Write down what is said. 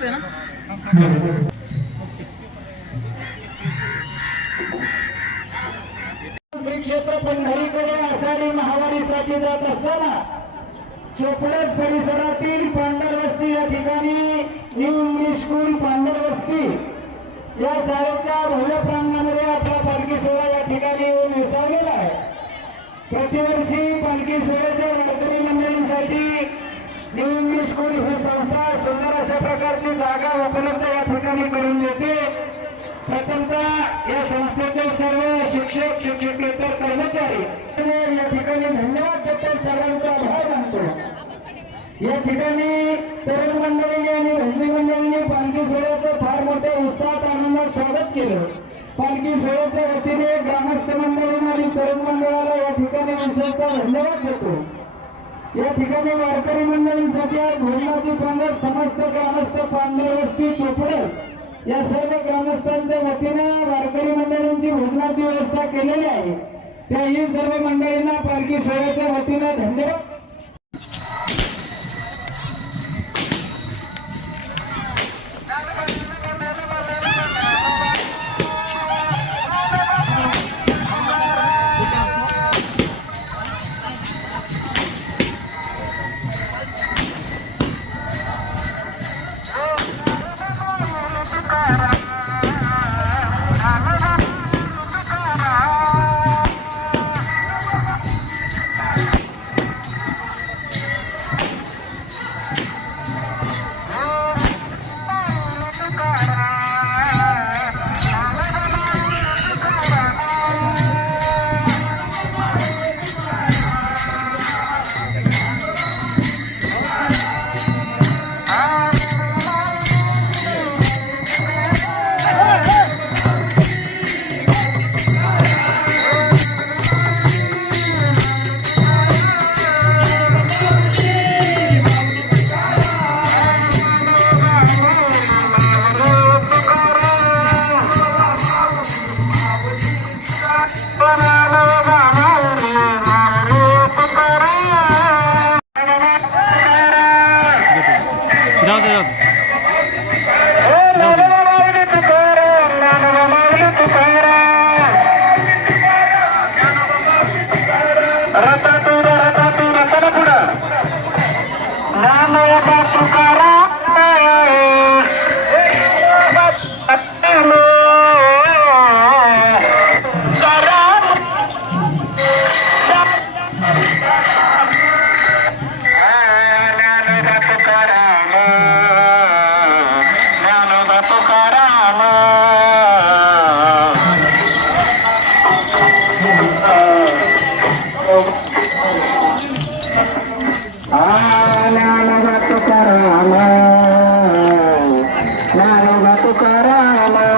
दिसतंय ना? क्षेत्र पंढरीकडे आषाढी महावारीसाठी जात असताना चोपडस परिसरातील पांढरवस्ती या ठिकाणी न्यू इंग्लिश स्कूल पांढरवस्ती या शाळेच्या भव्य प्रांगणामध्ये आपला पालखी सोहळा या ठिकाणी येऊन विसावलेला आहे. प्रतिवर्षी पालखी सोहळ्याच्या वारकरी मंडळींसाठी इंग्लिश स्कूल ही संस्था सुंदर अशा प्रकारची जागा उपलब्ध या ठिकाणी करून देते. प्रथमतः या संस्थेचे सर्व शिक्षक शिक्षकेतर कर्मचारी. या ठिकाणी धन्यवाद देतो सर्वांचा आभार मानतो. या ठिकाणी तरुण मंडळीने आणि हिंदी मंडळीने पालखी सोहळ्याचं फार मोठ्या उत्साहात आनंदात स्वागत केलं. पालखी सोहळ्याच्या वतीने ग्रामस्थ मंडळीने आणि तरुण मंडळाला या ठिकाणी विशेषतः धन्यवाद देतो. या ठिकाणी वारकरी मंडळींसाठी आज भोजनाची प्रमुख समस्त ग्रामस्थ पांढरवस्ती चोपडे या सर्व ग्रामस्थांच्या वतीनं वारकरी मंडळींची भोजनाची व्यवस्था केलेली आहे. त्या ही सर्व मंडळींना पालखी सोहळ्याच्या वतीनं धन्यवाद. जाऊ दे जाऊ दे ज्ञानोबा तुकाराम